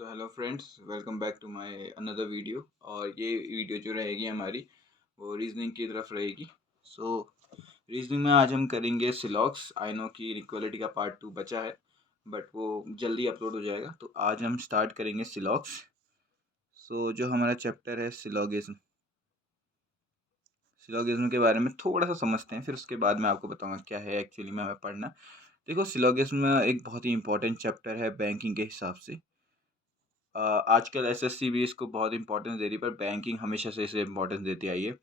So hello friends, welcome back to my another video. और ये video जो रहेगी हमारी वो रीजनिंग की तरफ रहेगी। सो रीजनिंग में आज हम करेंगे सिलॉक्स। आई नो कि इक्वलिटी का पार्ट 2 बचा है बट वो जल्दी अपलोड हो जाएगा। तो आज हम स्टार्ट करेंगे सिलॉक्स। सो जो हमारा चैप्टर है सिलॉगिज्म, सिलॉगिज्म के बारे में थोड़ा सा समझते हैं, फिर उसके बाद मैं आपको बताऊंगा क्या है एक्चुअली में हमें पढ़ना। देखो, सिलॉगिज्म एक बहुत ही इंपॉर्टेंट चैप्टर है बैंकिंग के हिसाब से। आजकल एसएससी भी इसको बहुत इंपॉर्टेंस दे रही है, पर बैंकिंग हमेशा से इसे इंपॉर्टेंस देती आई है।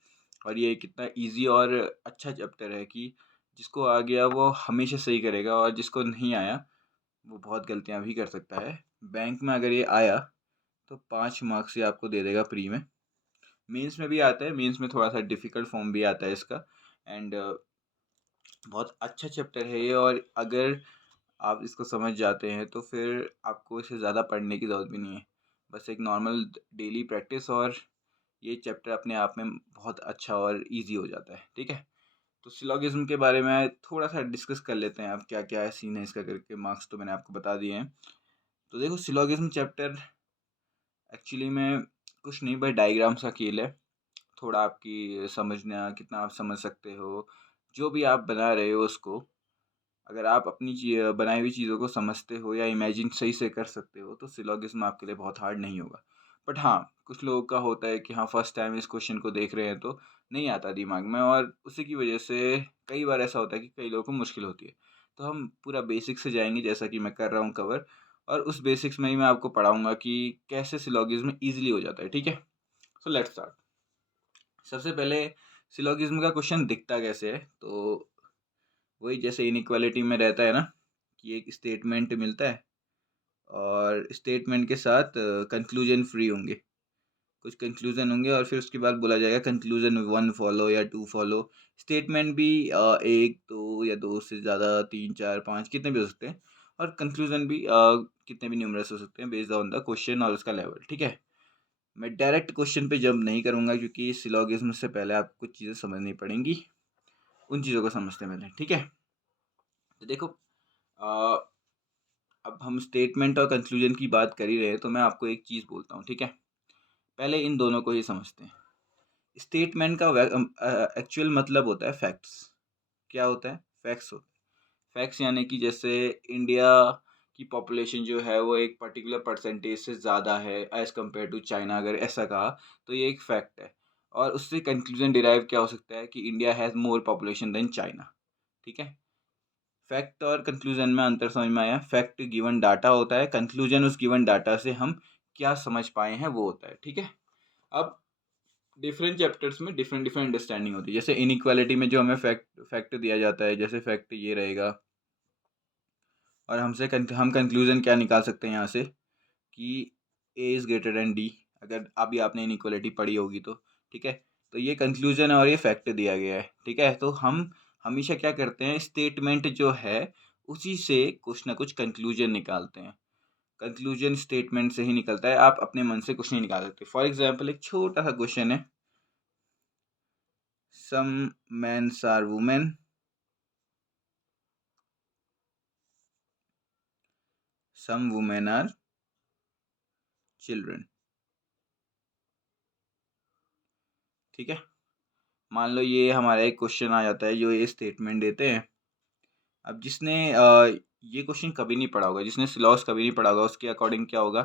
और ये कितना इजी और अच्छा चैप्टर है कि जिसको आ गया वो हमेशा सही करेगा, और जिसको नहीं आया वो बहुत गलतियां भी कर सकता है। बैंक में अगर ये आया तो 5 मार्क्स ये आपको दे देगा प्री में। मेंस में भी आता है, मेंस में थोड़ा सा डिफ़िकल्ट फॉर्म भी आता है इसका। एंड बहुत अच्छा चैप्टर है ये। और अगर आप इसको समझ जाते हैं तो फिर आपको इसे ज़्यादा पढ़ने की ज़रूरत भी नहीं है। बस एक नॉर्मल डेली प्रैक्टिस और ये चैप्टर अपने आप में बहुत अच्छा और इजी हो जाता है। ठीक है, तो सिलॉगिज्म के बारे में थोड़ा सा डिस्कस कर लेते हैं। अब क्या क्या है सीन है इसका करके, मार्क्स तो मैंने आपको बता दिए हैं। तो देखो, सिलॉगिज्म चैप्टर एक्चुअली में कुछ नहीं, बस डायग्राम सा खेल है। थोड़ा आपकी समझना कितना आप समझ सकते हो, जो भी आप बना रहे हो उसको, अगर आप अपनी बनाई हुई चीज़ों को समझते हो या इमेजिन सही से कर सकते हो तो सिलॉगिज्म आपके लिए बहुत हार्ड नहीं होगा। बट हाँ, कुछ लोगों का होता है कि हाँ, फर्स्ट टाइम इस क्वेश्चन को देख रहे हैं तो नहीं आता दिमाग में, और उसी की वजह से कई बार ऐसा होता है कि कई लोगों को मुश्किल होती है। तो हम पूरा बेसिक से जाएंगे, जैसा कि मैं कर रहा हूँ कवर। और उस बेसिक्स में ही मैं आपको पढ़ाऊँगा कि कैसे सिलॉगिज्म ईज़िली हो जाता है। ठीक है, सो लेट्स स्टार्ट। सबसे पहले सिलॉगिज्म का क्वेश्चन दिखता कैसे है, तो वही जैसे इनइक्वालिटी में रहता है ना, कि एक स्टेटमेंट मिलता है और स्टेटमेंट के साथ कंक्लूजन फ्री होंगे, कुछ कंक्लूजन होंगे, और फिर उसके बाद बोला जाएगा कंक्लूजन 1 फॉलो या 2 फॉलो। स्टेटमेंट भी 1 2 या 2 से ज़्यादा, 3 4 5 कितने भी हो सकते हैं। और कंक्लूजन भी कितने भी न्यूमरस हो सकते हैं बेस्ड ऑन द क्वेश्चन और उसका लेवल। ठीक है, मैं डायरेक्ट क्वेश्चन पे जंप नहीं करूँगा क्योंकि सिलॉगिज्म से पहले आपको कुछ चीज़ें समझनी पड़ेंगी। उन चीज़ों को समझते हैं पहले। ठीक है, तो देखो, अ, अब हम स्टेटमेंट और कंक्लूजन की बात कर ही रहे हैं तो मैं आपको एक चीज़ बोलता हूँ। ठीक है, पहले इन दोनों को ही समझते हैं। स्टेटमेंट का एक्चुअल मतलब होता है फैक्ट्स। क्या होता है? फैक्ट्स होता है। फैक्ट्स यानी कि जैसे इंडिया की पॉपुलेशन जो है वो एक पर्टिकुलर परसेंटेज से ज़्यादा है एज़ कम्पेयर टू चाइना, अगर ऐसा कहा तो ये एक फैक्ट है। और उससे कंक्लूजन डिराइव क्या हो सकता है कि India has more population than China. ठीक है, फैक्ट और कंक्लूजन में अंतर समझ में आया। फैक्ट गिवन डाटा होता है, कंक्लूजन उस गिवन डाटा से हम क्या समझ पाए हैं वो होता है। ठीक है, अब डिफरेंट चैप्टर्स में डिफरेंट डिफरेंट अंडरस्टैंडिंग होती है। जैसे इनइक्वालिटी में जो हमें फैक्ट फैक्ट दिया जाता है, जैसे फैक्ट ये रहेगा, और हम कंक्लूजन क्या निकाल सकते हैं यहाँ से कि A is greater than D, अगर अभी आपने इनइक्वालिटी पढ़ी होगी तो। ठीक है, तो ये कंक्लूजन है और ये फैक्ट दिया गया है। ठीक है, तो हम हमेशा क्या करते हैं, स्टेटमेंट जो है उसी से कुछ ना कुछ कंक्लूजन निकालते हैं। कंक्लूजन स्टेटमेंट से ही निकलता है, आप अपने मन से कुछ नहीं निकाल सकते। फॉर एग्जाम्पल, एक छोटा सा क्वेश्चन है, some mens are women, some women are children. ठीक है, मान लो ये हमारा एक क्वेश्चन आ जाता है जो ये स्टेटमेंट देते हैं। अब जिसने ये क्वेश्चन कभी नहीं पढ़ा होगा, जिसने सिलॉस कभी नहीं पढ़ा होगा, उसके अकॉर्डिंग क्या होगा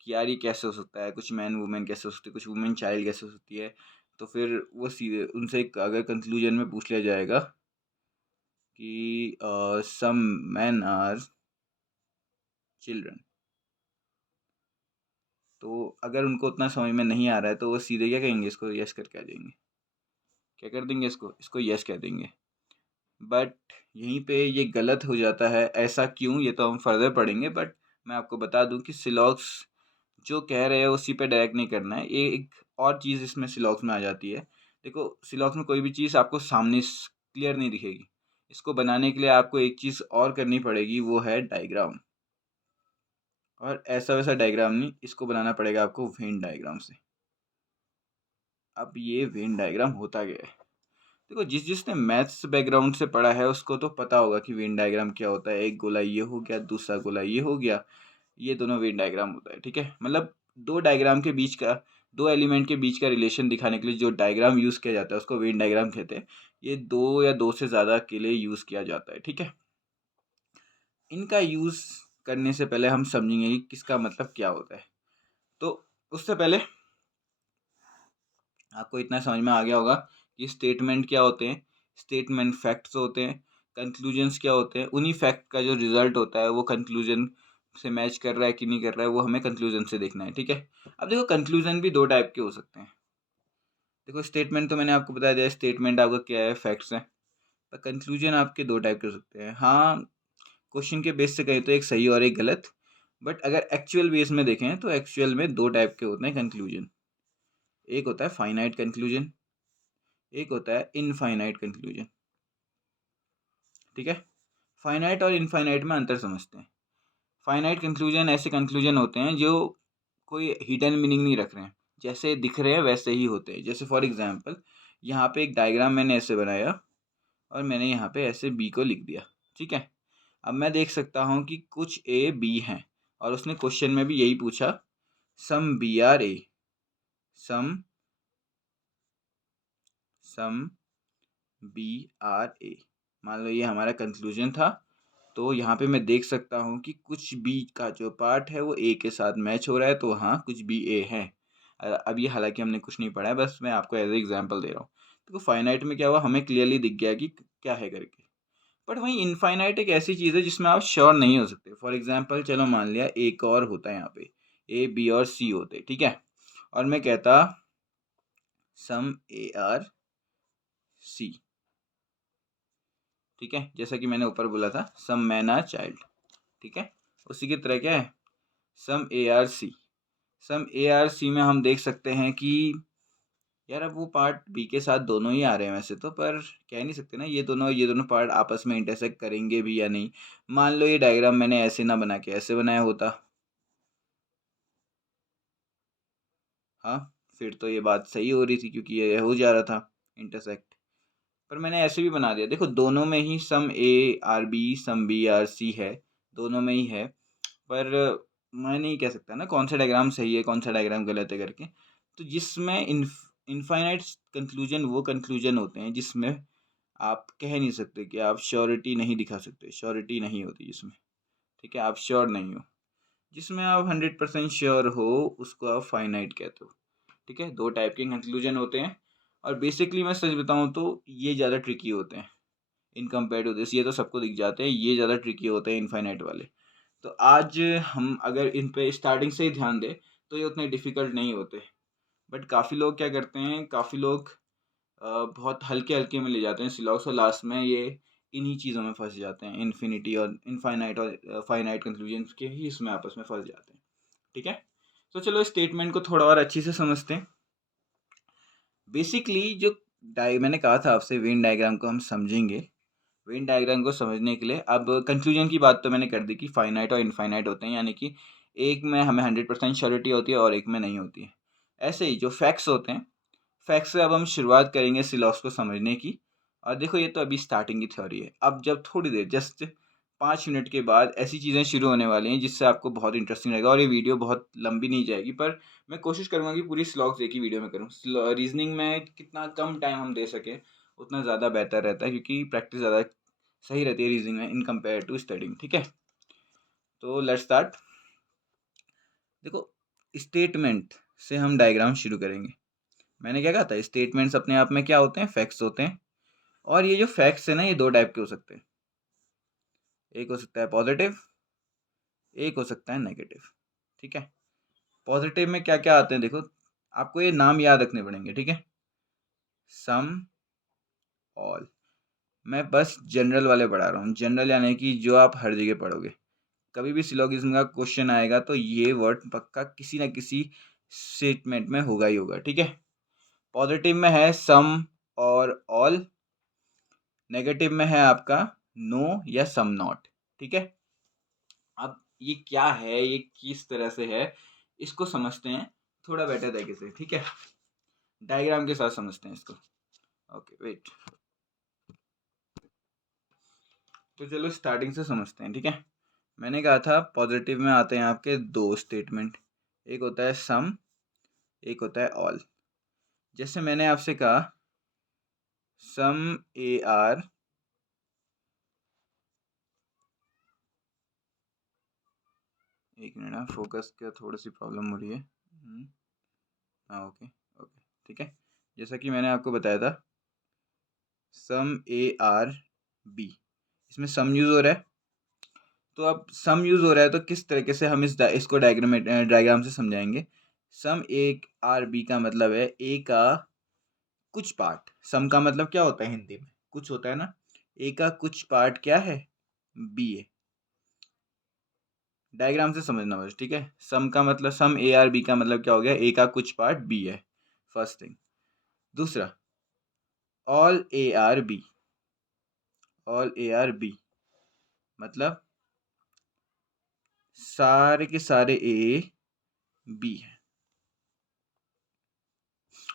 कि यार ये कैसे हो सकता है, कुछ मैन वुमेन कैसे हो सकती है, कुछ वुमेन चाइल्ड कैसे हो सकती है। तो फिर वो सीधे उनसे अगर कंक्लूजन में पूछ लिया जाएगा कि सम मैन आर चिल्ड्रन, तो अगर उनको उतना समझ में नहीं आ रहा है तो वो सीधे क्या कहेंगे, इसको यस करके आ जाएंगे। क्या कर देंगे, इसको इसको यस कह देंगे। बट यहीं पे ये गलत हो जाता है। ऐसा क्यों, ये तो हम फर्दर पढ़ेंगे, बट मैं आपको बता दूं कि सिलॉक्स जो कह रहे हैं उसी पे डायरेक्ट नहीं करना है। ये एक और चीज़ इसमें सिलॉक्स में आ जाती है। देखो, सिलॉक्स में कोई भी चीज़ आपको सामने क्लियर नहीं दिखेगी। इसको बनाने के लिए आपको एक चीज़ और करनी पड़ेगी, वो है डायग्राम। और ऐसा वैसा डायग्राम नहीं, इसको बनाना पड़ेगा आपको वेन डायग्राम से। अब ये वेन डायग्राम होता क्या है, देखो जिसने मैथ्स बैकग्राउंड से पढ़ा है उसको तो पता होगा कि वेन डायग्राम क्या होता है। एक गोला ये हो गया, दूसरा गोला ये हो गया, ये दोनों वेन डायग्राम होता है, ठीक है। मतलब दो एलिमेंट के बीच का रिलेशन दिखाने के लिए जो डायग्राम यूज़ किया जाता है उसको वेन डायग्राम कहते हैं। ये दो या दो से ज़्यादा के लिए यूज़ किया जाता है, ठीक है। इनका यूज़ करने से पहले हम समझेंगे कि किसका मतलब क्या होता है। तो उससे पहले आपको इतना समझ में आ गया होगा कि स्टेटमेंट क्या होते हैं, स्टेटमेंट फैक्ट्स होते हैं, कंक्लूजन्स क्या होते हैं। उन्हीं फैक्ट का जो रिजल्ट होता है वो कंक्लूजन से मैच कर रहा है कि नहीं कर रहा है, वो हमें कंक्लूजन से देखना है, ठीक है। अब देखो कंक्लूजन भी दो टाइप के हो सकते हैं। देखो स्टेटमेंट तो मैंने आपको बता दिया, स्टेटमेंट आपका क्या है, फैक्ट्स हैं। पर कंक्लूजन आपके दो टाइप के हो सकते हैं। हाँ, क्वेश्चन के बेस से कहें तो एक सही और एक गलत, बट अगर एक्चुअल बेस में देखें तो एक्चुअल में दो टाइप के होते हैं कंक्लूजन। एक होता है फाइनाइट कंक्लूजन, एक होता है इनफाइनाइट कंक्लूजन, ठीक है। फाइनाइट और इनफाइनाइट में अंतर समझते हैं। फाइनाइट कंक्लूजन ऐसे कंक्लूजन होते हैं जो कोई हिडन मीनिंग नहीं रख रहे हैं, जैसे दिख रहे हैं वैसे ही होते हैं। जैसे फॉर एग्जांपल यहाँ पे एक डायग्राम मैंने ऐसे बनाया और मैंने यहाँ पे ऐसे बी को लिख दिया, ठीक है। अब मैं देख सकता हूँ कि कुछ ए बी हैं और उसने क्वेश्चन में भी यही पूछा, some B are A, some some B are A. मान लो ये हमारा कंक्लूजन था। तो यहाँ पे मैं देख सकता हूँ कि कुछ बी का जो पार्ट है वो ए के साथ मैच हो रहा है, तो हाँ कुछ बी ए है। अब ये हालांकि हमने कुछ नहीं पढ़ा है, बस मैं आपको एज एग्जांपल दे रहा हूँ। तो फाइनाइट में क्या हुआ, हमें क्लियरली दिख गया कि क्या है करके। बट वहीं इनफाइनाइट एक ऐसी चीज़ है जिसमें आप श्योर नहीं हो सकते। फॉर एग्जाम्पल चलो मान लिया एक और होता है, यहाँ पे ए बी और सी होते, ठीक है। और मैं कहता सम ए आर सी, ठीक है, जैसा कि मैंने ऊपर बोला था सम मैन आर चाइल्ड, ठीक है। उसी की तरह क्या है, सम A R C. Some A R C में हम देख सकते हैं कि यार अब वो पार्ट बी के साथ दोनों ही आ रहे हैं वैसे तो, पर कह नहीं सकते ना ये दोनों पार्ट आपस में इंटरसेक्ट करेंगे भी या नहीं। मान लो ये डायग्राम मैंने ऐसे ना बना के ऐसे बनाया होता, हाँ, फिर तो ये बात सही हो रही थी क्योंकि ये हो जा रहा था इंटरसेक्ट। पर मैंने ऐसे भी बना दिया, देखो दोनों में ही some A are B some B are C है, दोनों में ही है। पर मैं नहीं कह सकता ना कौन सा डायग्राम सही है कौन सा डायग्राम गलत है करके। तो जिसमें इनफाइनाइट कंक्लूजन वो कंक्लूजन होते हैं जिसमें आप कह नहीं सकते कि आप श्योरिटी नहीं दिखा सकते, श्योरिटी नहीं होती जिसमें, ठीक है, आप श्योर नहीं हो। जिसमें आप 100% श्योर हो उसको आप फाइनाइट कहते हो, ठीक है। दो टाइप के कंक्लूजन होते हैं और बेसिकली मैं सच बताऊं तो ये ज़्यादा ट्रिकी होते हैं इन कम्पेयर टू दिस। ये तो सबको दिख जाते हैं, ये ज़्यादा ट्रिकी होते हैं इनफाइनाइट वाले। तो आज हम अगर इन पे स्टार्टिंग से ही ध्यान दें तो ये उतने डिफ़िकल्ट नहीं होते। बट काफ़ी लोग क्या करते हैं, काफ़ी लोग बहुत हल्के-हल्के में ले जाते हैं सिलॉक्स और लास्ट में ये इन्हीं चीज़ों में फँस जाते हैं। इन्फिनिटी और इनफाइनाइट और फाइनाइट कंक्लूजन्स के ही इसमें आपस में फँस जाते हैं। ठीक है? तो चलो स्टेटमेंट को थोड़ा और अच्छे से समझते हैं। बेसिकली जो मैंने कहा था आपसे वेन डायग्राम को हम समझेंगे। वेन डायग्राम को समझने के लिए अब कंक्लूजन की बात तो मैंने कर दी कि फाइनाइट और इनफाइनाइट होते हैं, यानी कि एक में हमें 100% श्योरिटी होती है और एक में नहीं होती है। ऐसे ही जो फैक्ट्स होते हैं, फैक्ट्स से अब हम शुरुआत करेंगे सिलॉक्स को समझने की। और देखो ये तो अभी स्टार्टिंग की थ्योरी है। अब जब थोड़ी देर जस्ट 5 मिनट के बाद ऐसी चीज़ें शुरू होने वाली हैं जिससे आपको बहुत इंटरेस्टिंग रहेगा और ये वीडियो बहुत लंबी नहीं जाएगी, पर मैं कोशिश करूँगा कि पूरी स्लॉग्स एक ही वीडियो में करूँ। रीजनिंग में कितना कम टाइम हम दे सकें उतना ज़्यादा बेहतर रहता है, क्योंकि प्रैक्टिस ज़्यादा सही रहती है रीजनिंग में इन कंपेयर टू स्टडिंग, ठीक है। तो लेट्स स्टार्ट। देखो स्टेटमेंट से हम डायग्राम शुरू करेंगे। मैंने क्या कहा था, स्टेटमेंट्स अपने आप में क्या होते हैं, फैक्ट्स होते हैं। और ये जो फैक्ट्स है ना, ये दो टाइप के हो सकते हैं। एक हो सकता है पॉजिटिव, एक हो सकता है नेगेटिव, ठीक है। पॉजिटिव में क्या क्या आते हैं देखो, आपको ये नाम याद रखने पड़ेंगे, ठीक है। सम, ऑल। मैं बस जनरल वाले पढ़ा रहा हूँ, जनरल यानी कि जो आप हर जगह पढ़ोगे। कभी भी सिलोगिज्म का क्वेश्चन आएगा तो ये वर्ड पक्का किसी ना किसी स्टेटमेंट में होगा ही होगा, ठीक है। पॉजिटिव में है सम और ऑल, नेगेटिव में है आपका नो या सम नॉट, ठीक है। अब ये क्या है, ये किस तरह से है, इसको समझते हैं थोड़ा बेटर तरीके से, ठीक है। डायग्राम के साथ समझते हैं इसको। ओके वेट, तो चलो स्टार्टिंग से समझते हैं, ठीक है। मैंने कहा था पॉजिटिव में आते हैं आपके दो स्टेटमेंट, एक होता है सम, एक होता है ऑल। जैसे मैंने आपसे कहा सम ए आर, एक मिनट ना, फोकस का थोड़ी सी प्रॉब्लम हो रही है। हाँ, ओके ओके, ठीक है। जैसा कि मैंने आपको बताया था सम ए आर बी, इसमें सम यूज़ हो रहा है। तो अब सम यूज़ हो रहा है तो किस तरीके से हम इसको डायग्राम से समझाएंगे। सम ए आर बी का मतलब है ए का कुछ पार्ट, सम का मतलब क्या होता है हिंदी में, कुछ होता है ना। ए का कुछ पार्ट क्या है, बी है। डायग्राम से समझना बस, ठीक है। सम का मतलब, सम ए आर बी का मतलब क्या हो गया, ए का कुछ पार्ट बी है, फर्स्ट थिंग। दूसरा all A are B, all A are B मतलब सारे के सारे ए बी है।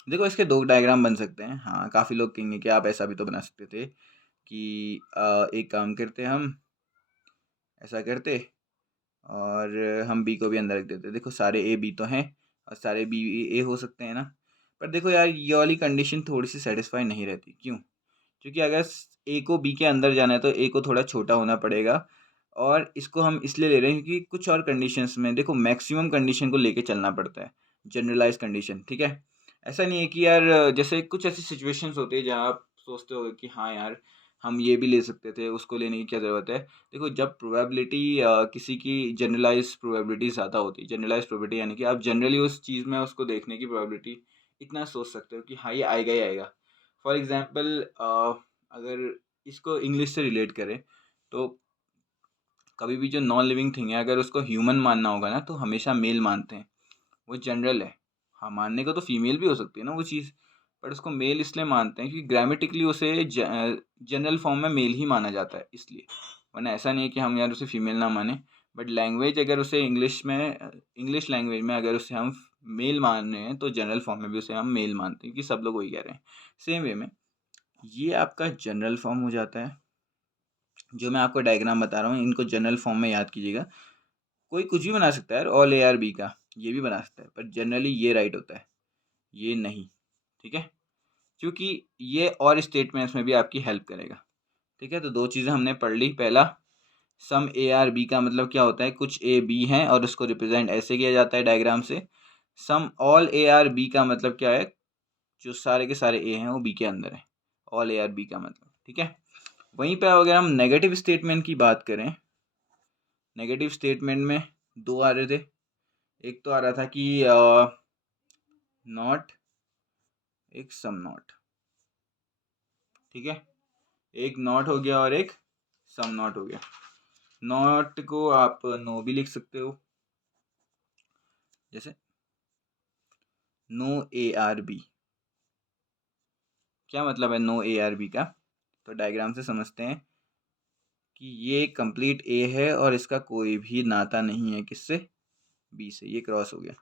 देखो इसके दो डायग्राम बन सकते हैं। हाँ, काफ़ी लोग कहेंगे कि आप ऐसा भी तो बना सकते थे कि एक काम करते हम, ऐसा करते और हम बी को भी अंदर रख देते। देखो सारे ए बी तो हैं और सारे बी ए हो सकते हैं ना। पर देखो यार, ये वाली कंडीशन थोड़ी सी सेटिस्फाई नहीं रहती। क्यों? क्योंकि अगर ए को बी के अंदर जाना है तो ए को थोड़ा छोटा होना पड़ेगा। और इसको हम इसलिए ले रहे हैं क्योंकि कुछ और कंडीशंस में देखो मैक्सिमम कंडीशन को लेके चलना पड़ता है, जनरलाइज कंडीशन, ठीक है। ऐसा नहीं है कि यार, जैसे कुछ ऐसी सिचुएशंस होती है जहाँ आप सोचते हो कि हाँ यार, हम ये भी ले सकते थे, उसको लेने की क्या ज़रूरत है। देखो जब प्रोबेबिलिटी किसी की जनरलाइज प्रोबेबिलिटी ज़्यादा होती है, जनरलाइज प्रोबेबिलिटी यानी कि आप जनरली उस चीज़ में उसको देखने की प्रोबेबिलिटी इतना सोच सकते हो कि हाँ ये आएगा ही आएगा। फॉर एग्जांपल, अगर इसको इंग्लिश से रिलेट करें तो कभी भी जो नॉन लिविंग थिंग है अगर उसको ह्यूमन मानना होगा ना तो हमेशा मेल मानते हैं, वो जनरल है। हाँ, मानने को तो फीमेल भी हो सकती है ना वो चीज़, बट उसको मेल इसलिए मानते हैं क्योंकि ग्रामेटिकली उसे जनरल फॉर्म में मेल ही माना जाता है इसलिए। वरना ऐसा नहीं है कि हम यार उसे फीमेल ना माने, बट लैंग्वेज अगर उसे इंग्लिश लैंग्वेज में अगर उसे हम मेल मान रहे हैं तो जनरल फॉर्म में भी उसे हम मेल मानते हैं क्योंकि सब लोग वही कह रहे हैं। सेम वे में ये आपका जनरल फॉर्म हो जाता है। जो मैं आपको डायग्राम बता रहा हूँ इनको जनरल फॉर्म में याद कीजिएगा। कोई कुछ भी बना सकता है यार, ऑल ए आर बी का ये भी बना सकता है, पर जनरली ये राइट होता है, ये नहीं, ठीक है। क्योंकि ये और स्टेटमेंट्स में भी आपकी हेल्प करेगा, ठीक है। तो दो चीज़ें हमने पढ़ ली। पहला, सम ए आर बी का मतलब क्या होता है, कुछ ए बी हैं और उसको रिप्रेजेंट ऐसे किया जाता है डायग्राम से। Some all A are B का मतलब क्या है, जो सारे के सारे ए हैं वो बी के अंदर है, ऑल ए आर बी का मतलब, ठीक है। वहीं पे अगर हम नेगेटिव स्टेटमेंट की बात करें, नेगेटिव स्टेटमेंट में दो आ रहे थे। एक तो आ रहा था कि नॉट, एक सम नॉट, ठीक है। एक नॉट हो गया और एक सम नॉट हो गया। नॉट को आप नो भी लिख सकते हो, जैसे नो ए आर बी। क्या मतलब है नो ए आर बी का, तो डायग्राम से समझते हैं कि ये कंप्लीट ए है और इसका कोई भी नाता नहीं है किससे, बी से, ये क्रॉस हो गया,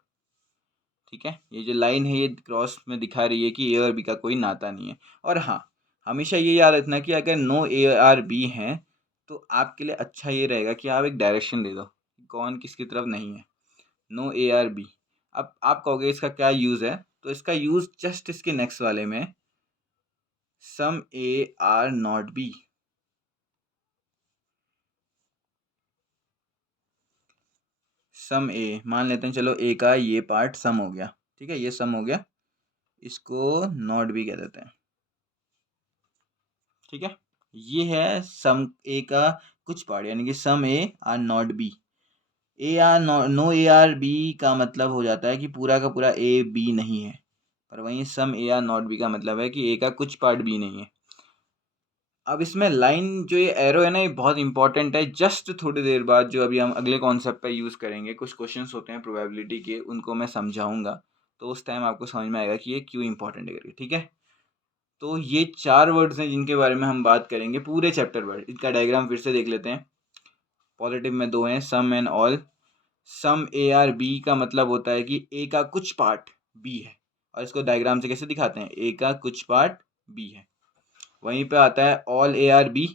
ठीक है। ये जो लाइन है ये क्रॉस में दिखा रही है कि ए और बी का कोई नाता नहीं है। और हाँ, हमेशा ये याद रखना कि अगर नो ए आर बी हैं तो आपके लिए अच्छा ये रहेगा कि आप एक डायरेक्शन दे दो, कौन किसकी तरफ नहीं है। नो ए आर बी, अब आप कहोगे इसका क्या यूज़ है, तो इसका यूज़ जस्ट इसके नेक्स्ट वाले में, सम ए आर नॉट बी। सम ए मान लेते हैं, चलो ए का ये पार्ट सम हो गया, ठीक है, ये सम हो गया, इसको नॉट बी कह देते हैं, ठीक है। ये है सम ए का कुछ पार्ट, यानी कि some A are not B. A are no A are B का मतलब हो जाता है कि पूरा का पूरा ए बी नहीं है, पर वहीं सम ए आर नॉट बी का मतलब है कि ए का कुछ पार्ट बी नहीं है। अब इसमें लाइन जो ये एरो है ना ये बहुत इंपॉर्टेंट है। जस्ट थोड़ी देर बाद जो अभी हम अगले कॉन्सेप्ट पे यूज़ करेंगे, कुछ क्वेश्चंस होते हैं प्रोबेबिलिटी के, उनको मैं समझाऊंगा, तो उस टाइम आपको समझ में आएगा कि ये क्यों इंपॉर्टेंट है करके, ठीक है। तो ये चार वर्ड्स हैं जिनके बारे में हम बात करेंगे पूरे चैप्टर पर। इसका डायग्राम फिर से देख लेते हैं। पॉजिटिव में दो हैं, some and all. Some A are B का मतलब होता है कि ए का कुछ पार्ट बी है, और इसको डायग्राम से कैसे दिखाते हैं, ए का कुछ पार्ट बी है। वहीं पे आता है ऑल ए आर बी,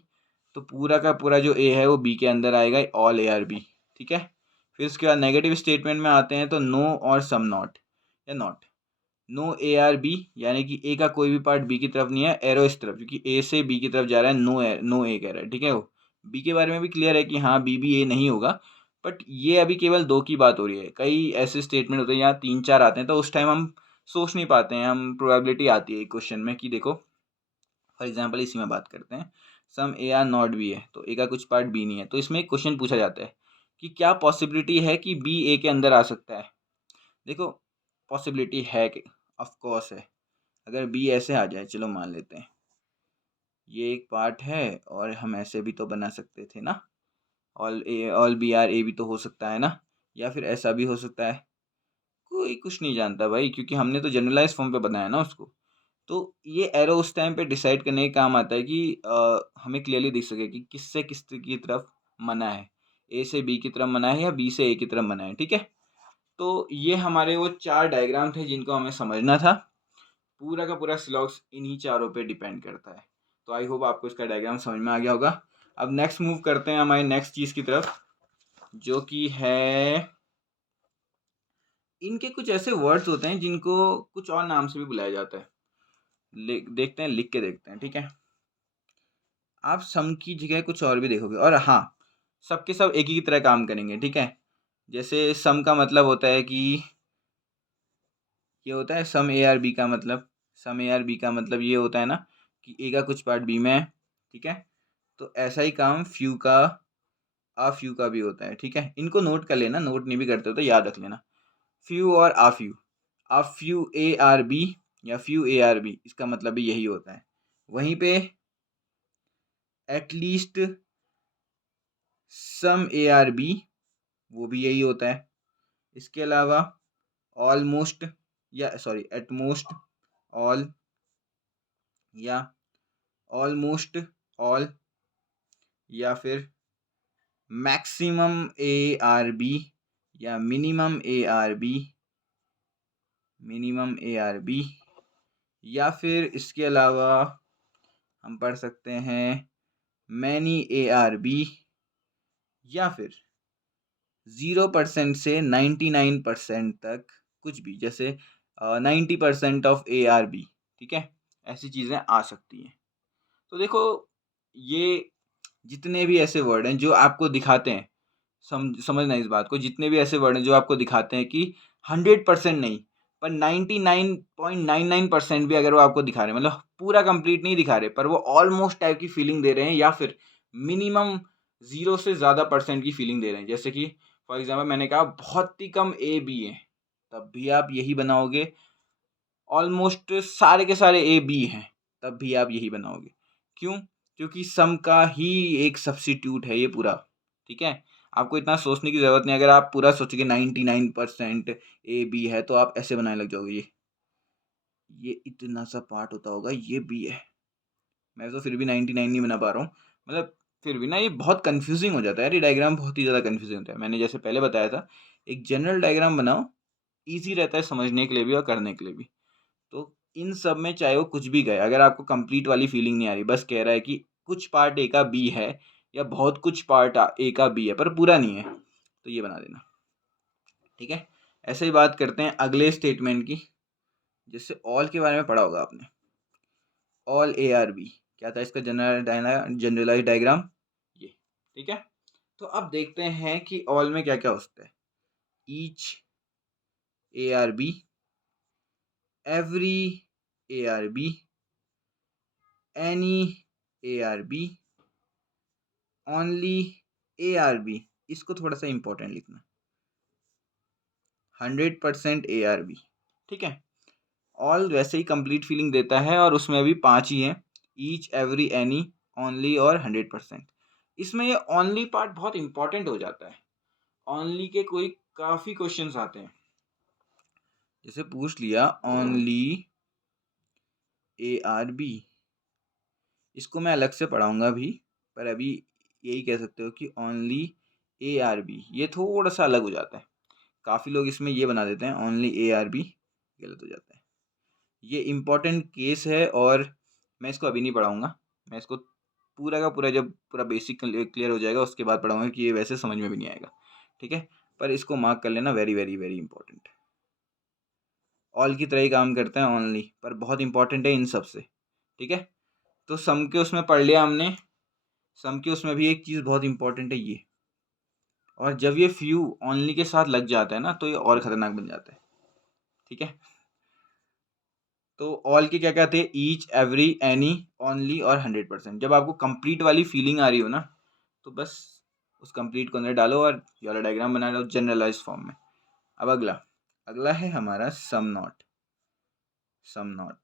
तो पूरा का पूरा जो ए है वो बी के अंदर आएगा, ऑल ए आर बी, ठीक है। फिर उसके बाद नेगेटिव स्टेटमेंट में आते हैं तो नो और सम नॉट या not. No A are B यानी कि ए का कोई भी पार्ट बी की तरफ नहीं है, एरो इस तरफ, क्योंकि ए से बी की तरफ जा रहा है, नो ए कह रहा है, ठीक है। वो बी के बारे में भी क्लियर है कि हाँ बी भी ए नहीं होगा, बट ये अभी केवल 2 की बात हो रही है। कई ऐसे स्टेटमेंट होते हैं यहाँ 3-4 आते हैं, तो उस टाइम हम सोच नहीं पाते हैं, हम प्रोबेबिलिटी आती है क्वेश्चन में कि देखो फॉर एग्जाम्पल इसी में बात करते हैं, सम ए आर नॉट बी है, तो ए का कुछ पार्ट बी नहीं है, तो इसमें एक क्वेश्चन पूछा जाता है कि क्या पॉसिबिलिटी है कि बी ए के अंदर आ सकता है। देखो पॉसिबिलिटी है कि ऑफ कोर्स है, अगर बी ऐसे आ जाए, चलो मान लेते हैं ये एक पार्ट है और हम ऐसे भी तो बना सकते थे ना, ऑल बी आर ए भी तो हो सकता है ना, या फिर ऐसा भी हो सकता है। कोई कुछ नहीं जानता भाई, क्योंकि हमने तो जनरलाइज फॉर्म पे बनाया ना उसको। तो ये एरो उस टाइम पे डिसाइड करने के काम आता है कि हमें क्लियरली दिख सके कि किससे किस की तरफ मना है, ए से बी की तरफ मना है या बी से ए की तरफ मना है, ठीक है। तो ये हमारे वो 4 डायग्राम थे जिनको हमें समझना था। पूरा का पूरा स्लॉग्स इन्हीं चारों पे डिपेंड करता है। तो आई होप आपको इसका डायग्राम समझ में आ गया होगा। अब नेक्स्ट मूव करते हैं हमारी नेक्स्ट चीज़ की तरफ, जो कि है इनके कुछ ऐसे वर्ड्स होते हैं जिनको कुछ और नाम से भी बुलाया जाता है। देखते हैं, लिख के देखते हैं, ठीक है। आप सम की जगह कुछ और भी देखोगे, और हाँ सबके सब एक ही तरह काम करेंगे, ठीक है। जैसे सम का मतलब होता है कि ये होता है सम ए आर बी का मतलब, सम ए आर बी का मतलब ये होता है ना कि ए का कुछ पार्ट बी में है, ठीक है। तो ऐसा ही काम फ्यू का, आ फ्यू का भी होता है, ठीक है। इनको नोट कर लेना, नोट नहीं भी करते हो तो याद रख लेना, फ्यू और a few A are B या फ्यू ए आर बी, इसका मतलब भी यही होता है। वहीं पे at least some A are B, वो भी यही होता है। इसके अलावा ऑलमोस्ट या सॉरी एटमोस्ट ऑल या ऑलमोस्ट ऑल या फिर मैक्सिमम ए आर बी या minimum A are B, minimum A are B, या फिर इसके अलावा हम पढ़ सकते हैं मैनी ए आर बी, या फिर 0% से 99% तक कुछ भी, जैसे 90% ऑफ ए आर बी, ठीक है। ऐसी चीज़ें आ सकती हैं। तो देखो ये जितने भी ऐसे वर्ड हैं जो आपको दिखाते हैं, समझना इस बात को, जितने भी ऐसे वर्ड हैं जो आपको दिखाते हैं कि 100% नहीं पर 99.99% भी अगर वो आपको दिखा रहे हैं, मतलब पूरा कंप्लीट नहीं दिखा रहे पर वो ऑलमोस्ट टाइप की फीलिंग दे रहे हैं, या फिर मिनिमम 0 से ज़्यादा परसेंट की फीलिंग दे रहे हैं, जैसे कि फॉर एग्जाम्पल मैंने कहा बहुत ही कम ए बी है, तब भी आप यही बनाओगे। ऑलमोस्ट सारे के सारे ए बी हैं, तब भी आप यही बनाओगे। क्यों? क्योंकि सम का ही एक सब्स्टिट्यूट है ये पूरा, ठीक है। आपको इतना सोचने की ज़रूरत नहीं, अगर आप पूरा सोचोगे 99% ए बी है तो आप ऐसे बनाने लग जाओगे, ये इतना सा पार्ट होता होगा, ये बी है। मैं तो फिर भी 99 नहीं बना पा रहा हूँ, मतलब फिर भी ना ये बहुत कन्फ्यूजिंग हो जाता है यार, ये डायग्राम बहुत ही ज़्यादा कन्फ्यूजिंग होता है। मैंने जैसे पहले बताया था, एक जनरल डायग्राम बनाओ, ईजी रहता है समझने के लिए भी और करने के लिए भी। तो इन सब में चाहे वो कुछ भी कहे, अगर आपको कंप्लीट वाली फीलिंग नहीं आ रही, बस कह रहा है कि कुछ पार्ट ए का बी है या बहुत कुछ पार्ट ए का बी है पर पूरा नहीं है, तो ये बना देना, ठीक है। ऐसे ही बात करते हैं अगले स्टेटमेंट की, जिससे ऑल के बारे में पढ़ा होगा आपने। ऑल ए आर बी क्या था इसका जनरलाइज डायग्राम, ये, ठीक है। तो अब देखते हैं कि ऑल में क्या क्या हो सकता है। Each A are B, every A are B, any A are B, only A are B, इसको थोड़ा सा इंपॉर्टेंट लिखना, 100% ए आर बी, ठीक है। ऑल वैसे ही कंप्लीट फीलिंग देता है और उसमें भी 5 ही हैं, ईच एवरी एनी ओनली और 100%। इसमें ये ओनली पार्ट बहुत इंपॉर्टेंट हो जाता है। ओनली के कोई काफ़ी क्वेश्चंस आते हैं, जैसे पूछ लिया ओनली ए आर बी, इसको मैं अलग से पढ़ाऊंगा भी, पर अभी यही कह सकते हो कि ओनली ए आर बी, ये थोड़ा सा अलग हो जाता है। काफ़ी लोग इसमें ये बना देते हैं ओनली ए आर बी, गलत हो जाता है। ये इम्पॉर्टेंट केस है और मैं इसको अभी नहीं पढ़ाऊँगा, मैं इसको पूरा का पूरा जब पूरा बेसिक क्लियर हो जाएगा उसके बाद पढ़ाऊंगा कि ये वैसे समझ में भी नहीं आएगा, ठीक है। पर इसको मार्क कर लेना, very very very important. All की तरह ही काम करते हैं ओनली, पर बहुत इंपॉर्टेंट है इन सब से, ठीक है। तो सम के उसमें पढ़ लिया हमने, सम के उसमें भी एक चीज़ बहुत इंपॉर्टेंट है ये, और जब ये फ्यू ओनली के साथ लग जाता है ना तो ये और ख़तरनाक बन जाता है, ठीक है। तो ऑल के क्या कहते हैं, ईच, एवरी, एनी, ओनली और 100%। जब आपको कंप्लीट वाली फीलिंग आ रही हो ना तो बस उस कंप्लीट को अंदर डालो और ये वाला डायग्राम बना लो जनरलाइज फॉर्म में। अब अगला अगला है हमारा some not. Some not,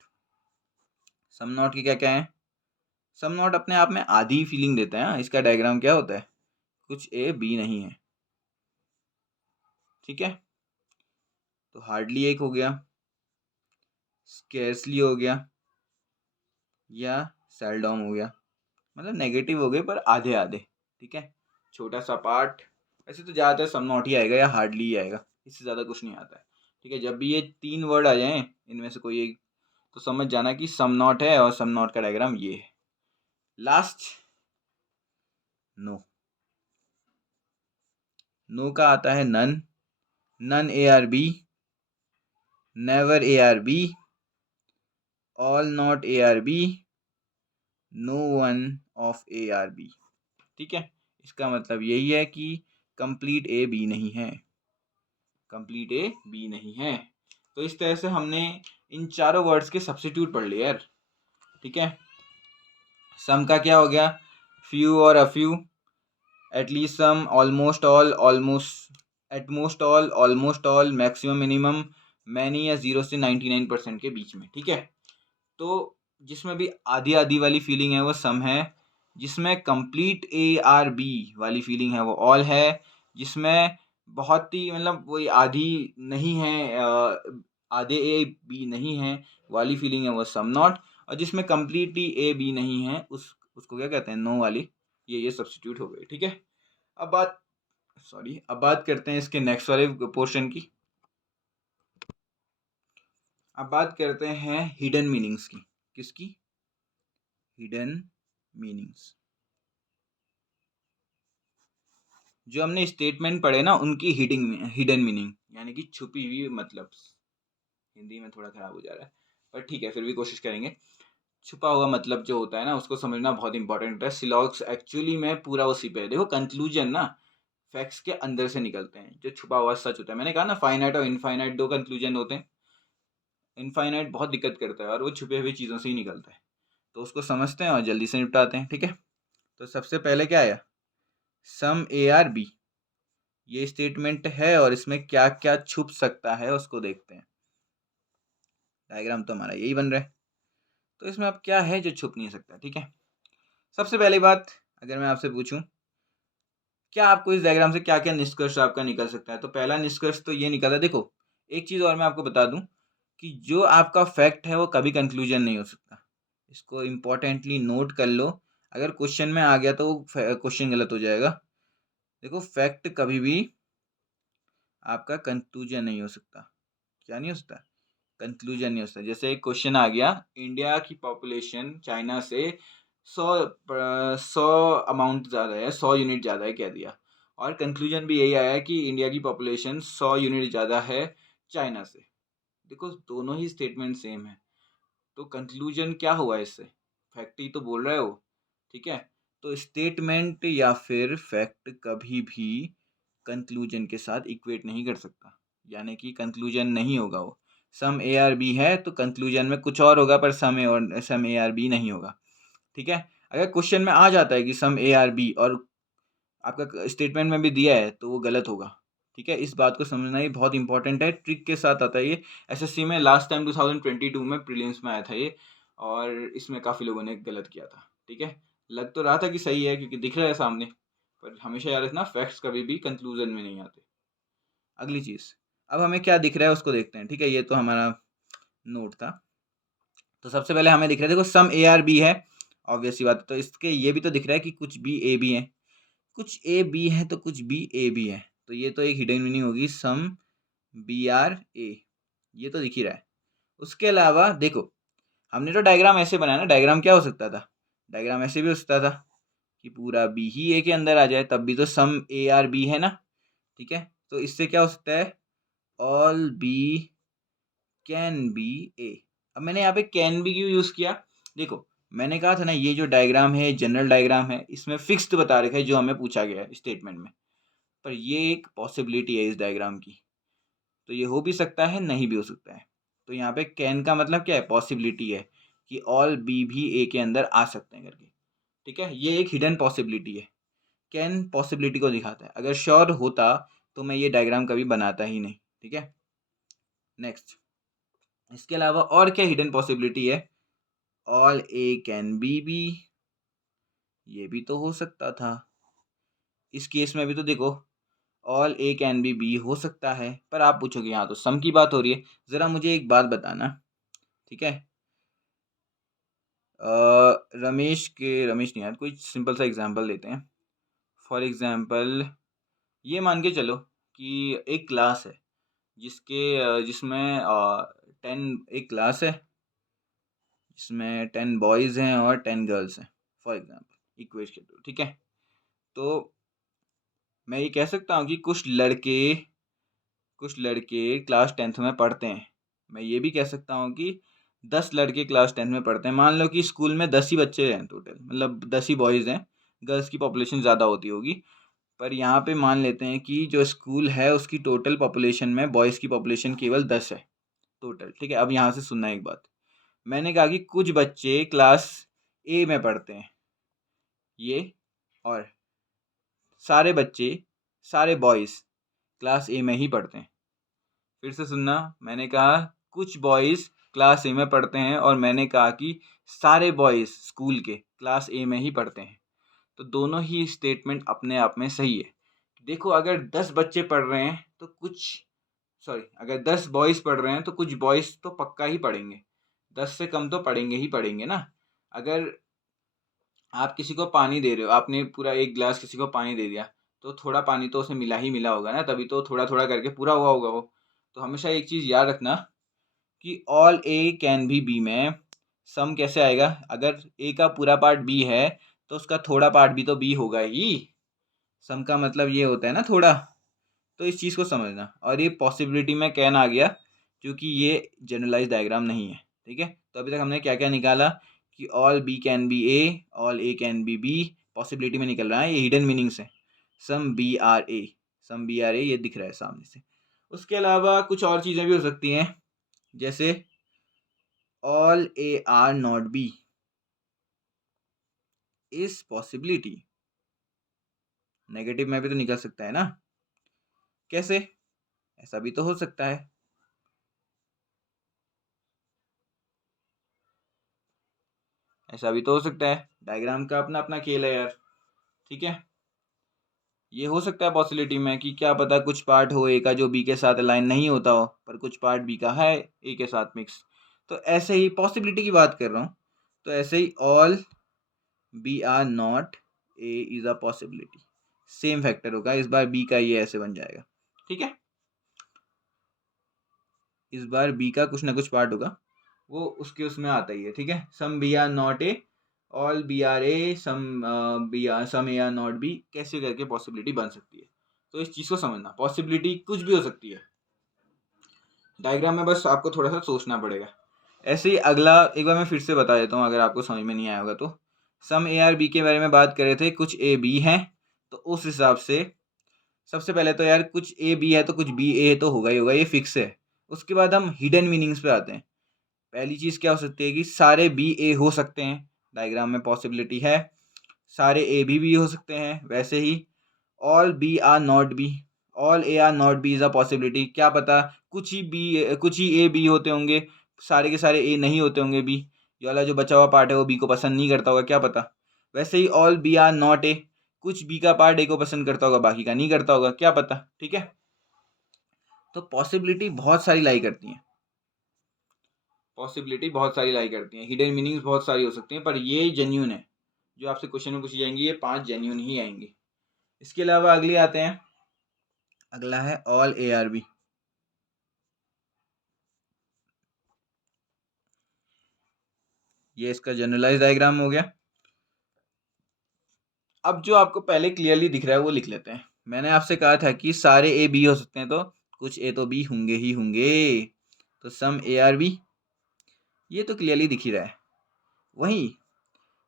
some not की क्या क्या है। सम नॉट अपने आप में आधी फीलिंग देता है। इसका डायग्राम क्या होता है, कुछ ए बी नहीं है, ठीक है। तो हार्डली एक हो गया, स्केर्सली हो गया, या सेल्डॉम हो गया, मतलब नेगेटिव हो गए पर आधे आधे, ठीक है। छोटा सा पार्ट, वैसे तो ज़्यादातर सम नॉट ही आएगा या हार्डली ही आएगा, इससे ज़्यादा कुछ नहीं आता है, ठीक है। जब भी ये 3 वर्ड आ जाएं इनमें से कोई एक, तो समझ जाना कि सम नॉट है, और सम नॉट का डायग्राम ये है। लास्ट नो, नो का आता है none, none A are B, never A are B, all not A are B, no one of A are B, ठीक है। इसका मतलब यही है कि कंप्लीट ए बी नहीं है, कंप्लीट ए बी नहीं है। तो इस तरह से हमने इन चारों वर्ड्स के सब्स्टिट्यूट पढ़ लिए यार, ठीक है। सम का क्या हो गया, फ्यू और a few, at least some, almost all, almost, at most all, almost all, maximum minimum, many या 0 से 99% के बीच में, ठीक है। तो जिसमें भी आधी आधी वाली फीलिंग है वो सम है, जिसमें कंप्लीट ए आर बी वाली फीलिंग है वो ऑल है, जिसमें बहुत ही मतलब वही आधी नहीं है, आधे ए बी नहीं है वाली फीलिंग है वो सम नॉट, और जिसमें कम्प्लीटली ए बी नहीं है उसको क्या कहते हैं, नो वाली। ये सब्स्टिट्यूट हो गई, ठीक है। अब बात अब बात करते हैं इसके नेक्स्ट वाले पोर्शन की। अब बात करते हैं हिडन मीनिंग्स की। किसकी, हिडन मीनिंग्स। जो हमने स्टेटमेंट पढ़े ना उनकी हिडन मीनिंग, यानी कि छुपी हुई मतलब। हिंदी में थोड़ा खराब हो जा रहा है पर ठीक है, फिर भी कोशिश करेंगे। छुपा हुआ मतलब जो होता है ना उसको समझना बहुत इंपॉर्टेंट है। सिलॉग्स एक्चुअली में पूरा उसी पे है। देखो कंक्लूजन ना फैक्ट्स के अंदर से निकलते हैं, जो छुपा हुआ सच होता है। मैंने कहा ना फाइनाइट और इनफाइनाइट दो कंक्लूजन होते हैं। इनफाइनाइट बहुत दिक्कत करता है और वो छुपे हुई चीज़ों से ही निकलता है। तो उसको समझते हैं और जल्दी से निपटाते हैं, ठीक है। तो सबसे पहले क्या आया, सम ए आर बी। ये स्टेटमेंट है और इसमें क्या क्या छुप सकता है उसको देखते हैं। डायग्राम तो हमारा यही बन रहा है। तो इसमें अब क्या है जो छुप नहीं सकता, ठीक है। सबसे पहली बात, अगर मैं आपसे पूछूं क्या आपको इस डायग्राम से क्या क्या निष्कर्ष आपका निकल सकता है, तो पहला निष्कर्ष तो ये निकला। देखो एक चीज़ और मैं आपको बता दूं कि जो आपका फैक्ट है वो कभी कंक्लूजन नहीं हो सकता। इसको इम्पोर्टेंटली नोट कर लो। अगर क्वेश्चन में आ गया तो वो क्वेश्चन गलत हो जाएगा। देखो फैक्ट कभी भी आपका कंक्लूजन नहीं हो सकता। क्या नहीं हो सकता, कंक्लूजन नहीं हो सकता। जैसे एक क्वेश्चन आ गया, इंडिया की पॉपुलेशन चाइना से 100 अमाउंट ज़्यादा है, 100 यूनिट ज़्यादा है कह दिया, और कंक्लूजन भी यही आया है कि इंडिया की पॉपुलेशन 100 यूनिट ज़्यादा है चाइना से। देखो दोनों ही स्टेटमेंट सेम है, तो कंक्लूजन क्या हुआ इससे, फैक्ट ही तो बोल रहा है वो, ठीक है। तो स्टेटमेंट या फिर फैक्ट कभी भी कंक्लूजन के साथ इक्वेट नहीं कर सकता, यानी कि कंक्लूजन नहीं होगा वो। सम ए आर बी है तो कंक्लूजन में कुछ और होगा, पर सम ए आर बी नहीं होगा, ठीक है। अगर क्वेश्चन में आ जाता है कि सम ए आर बी और आपका स्टेटमेंट में भी दिया है तो वो गलत होगा, ठीक है। इस बात को समझना ही बहुत इंपॉर्टेंट है। ट्रिक के साथ आता है ये। एसएससी में लास्ट टाइम 2022 में प्रीलिम्स में आया था ये, और इसमें काफ़ी लोगों ने गलत किया था, ठीक है। लग तो रहा था कि सही है क्योंकि दिख रहा है सामने, पर हमेशा याद रखना फैक्ट्स कभी भी कंक्लूजन में नहीं आते। अगली चीज़, अब हमें क्या दिख रहा है उसको देखते हैं, ठीक है। ये तो हमारा नोट था। तो सबसे पहले हमें दिख रहा है, देखो सम ए आर बी है, ऑब्वियस सी बात है। तो इसके ये भी तो दिख रहा है कि कुछ बी ए बी है, कुछ ए बी है तो कुछ बी ए बी है। तो ये तो एक हिडन मीनिंग होगी, सम बी आर ए, ये तो दिख ही रहा है। उसके अलावा देखो हमने तो डायग्राम ऐसे बनाया ना, डायग्राम क्या हो सकता था, डायग्राम ऐसे भी हो सकता था कि पूरा बी ही ए के अंदर आ जाए, तब भी तो सम ए आर बी है ना, ठीक है। तो इससे क्या हो सकता है, ऑल बी कैन बी ए। अब मैंने यहाँ पे कैन बी क्यों यूज़ किया, देखो मैंने कहा था ना ये जो डायग्राम है जनरल डायग्राम है, इसमें फिक्स्ड बता रखा है जो हमें पूछा गया है स्टेटमेंट में, पर ये एक पॉसिबिलिटी है इस डायग्राम की, तो ये हो भी सकता है नहीं भी हो सकता है। तो यहाँ पे कैन का मतलब क्या है, पॉसिबिलिटी है कि ऑल बी भी ए के अंदर आ सकते हैं करके, ठीक है। ये एक हिडन पॉसिबिलिटी है, कैन पॉसिबिलिटी को दिखाता है। अगर श्योर होता तो मैं ये डायग्राम कभी बनाता ही नहीं, ठीक है। नेक्स्ट, इसके अलावा और क्या हिडन पॉसिबिलिटी है, ऑल ए कैन बी, ये भी तो हो सकता था। इस केस में भी तो देखो ऑल ए कैन बी हो सकता है, पर आप पूछोगे यहाँ तो सम की बात हो रही है। ज़रा मुझे एक बात बताना, ठीक है। रमेश नहीं यार, कोई सिंपल सा एग्जांपल लेते हैं। फॉर एग्जांपल ये मान के चलो कि एक क्लास है जिसमें 10, एक क्लास है जिसमें 10 बॉयज़ हैं और 10 गर्ल्स हैं, फॉर एग्जांपल इक्वेट के थ्रू, ठीक है। तो मैं ये कह सकता हूँ कि कुछ लड़के क्लास 10th में पढ़ते हैं। मैं ये भी कह सकता हूँ कि 10 लड़के क्लास 10th में पढ़ते हैं। मान लो कि स्कूल में 10 ही बच्चे हैं टोटल, मतलब 10 ही बॉयज़ हैं, गर्ल्स की पॉपुलेशन ज़्यादा होती होगी। पर यहाँ पे मान लेते हैं कि जो स्कूल है उसकी टोटल पॉपुलेशन में बॉयज़ की पॉपुलेशन केवल 10 है टोटल, ठीक है। अब यहाँ से सुनना एक बात, मैंने कहा कि कुछ बच्चे क्लास ए में पढ़ते हैं ये, और सारे बॉयज़ क्लास ए में ही पढ़ते हैं। फिर से सुनना, मैंने कहा कुछ बॉयज़ क्लास ए में पढ़ते हैं और मैंने कहा कि सारे बॉयज़ स्कूल के क्लास ए में ही पढ़ते हैं। तो दोनों ही स्टेटमेंट अपने आप में सही है। देखो अगर 10 बच्चे पढ़ रहे हैं तो अगर 10 बॉयज़ पढ़ रहे हैं तो कुछ बॉयज़ तो पक्का ही पढ़ेंगे, 10 से कम तो पढ़ेंगे ही पढ़ेंगे ना। अगर आप किसी को पानी दे रहे हो, आपने पूरा एक गिलास किसी को पानी दे दिया, तो थोड़ा पानी तो उसे मिला ही मिला होगा ना, तभी तो थोड़ा थोड़ा करके पूरा हुआ होगा वो। तो हमेशा एक चीज़ याद रखना कि ऑल ए कैन भी बी में सम कैसे आएगा, अगर ए का पूरा पार्ट बी है तो उसका थोड़ा पार्ट भी तो बी होगा ही। सम का मतलब ये होता है ना थोड़ा, तो इस चीज़ को समझना। और ये पॉसिबिलिटी में कैन आ गया क्योंकि ये जनरलाइज डायग्राम नहीं है, ठीक है। तो अभी तक हमने क्या क्या निकाला कि all B can be A, all A can be, possibility में निकल रहा है, ये हिडन मीनिंग्स है। सम बी आर ए ये दिख रहा है सामने से। उसके अलावा कुछ और चीज़ें भी हो सकती हैं, जैसे all A are not B इस पॉसिबिलिटी, नेगेटिव में भी तो निकल सकता है ना, कैसे, ऐसा भी तो हो सकता है। ऐसा भी तो हो सकता है, डायग्राम का अपना अपना खेल है यार, ठीक है। ये हो सकता है पॉसिबिलिटी में कि क्या पता कुछ पार्ट हो ए का जो बी के साथ अलाइन नहीं होता हो, पर कुछ पार्ट बी का है ए के साथ मिक्स। तो ऐसे ही पॉसिबिलिटी की बात कर रहा हूँ, तो ऐसे ही all B are not A is a possibility, same factor होगा, इस बार बी का ये ऐसे बन जाएगा, ठीक है। इस बार बी का कुछ ना कुछ पार्ट होगा, वो उसके उसमें आता ही है, ठीक है। Some B are not A, all B are A, some A are not B, कैसे करके पॉसिबिलिटी बन सकती है। तो इस चीज़ को समझना, पॉसिबिलिटी कुछ भी हो सकती है डायग्राम में, बस आपको थोड़ा सा सोचना पड़ेगा। ऐसे ही अगला एक बार मैं फिर से बता देता हूँ अगर आपको समझ में नहीं आया होगा तो। सम ए आर बी के बारे में बात कर रहे थे, कुछ ए बी हैं, तो उस हिसाब से सबसे पहले तो यार कुछ ए बी है तो कुछ बी ए तो होगा ही होगा, ये फिक्स है। उसके बाद हम हिडन मीनिंग्स पे आते हैं। पहली चीज़ क्या हो सकती है कि सारे बी ए हो सकते हैं, डायग्राम में पॉसिबिलिटी है, सारे ए भी हो सकते हैं। वैसे ही all B are not B, all A are not B is a possibility, क्या पता कुछ ही ए बी होते होंगे, सारे के सारे ए नहीं होते होंगे बी, ये वाला जो बचा हुआ पार्ट है वो बी को पसंद नहीं करता होगा, क्या पता। वैसे ही all B are not A, कुछ बी का पार्ट ए को पसंद करता होगा बाकी का नहीं करता होगा, क्या पता, ठीक है। तो पॉसिबिलिटी बहुत सारी लाई करती हैं, हिडन मीनिंग्स बहुत सारी हो सकती हैं, पर ये जेन्यून है, जो आपसे क्वेश्चन में पूछी जाएंगी ये 5 जेन्यून ही आएंगी। इसके अलावा अगली आते हैं, अगला है ऑल ए आर बी। ये इसका जनरलाइज डायग्राम हो गया। अब जो आपको पहले क्लियरली दिख रहा है वो लिख लेते हैं। मैंने आपसे कहा था कि सारे ए बी हो सकते हैं, तो कुछ ए तो बी होंगे ही होंगे, तो सम ए आर बी, ये तो क्लियरली दिख ही रहा है। वहीं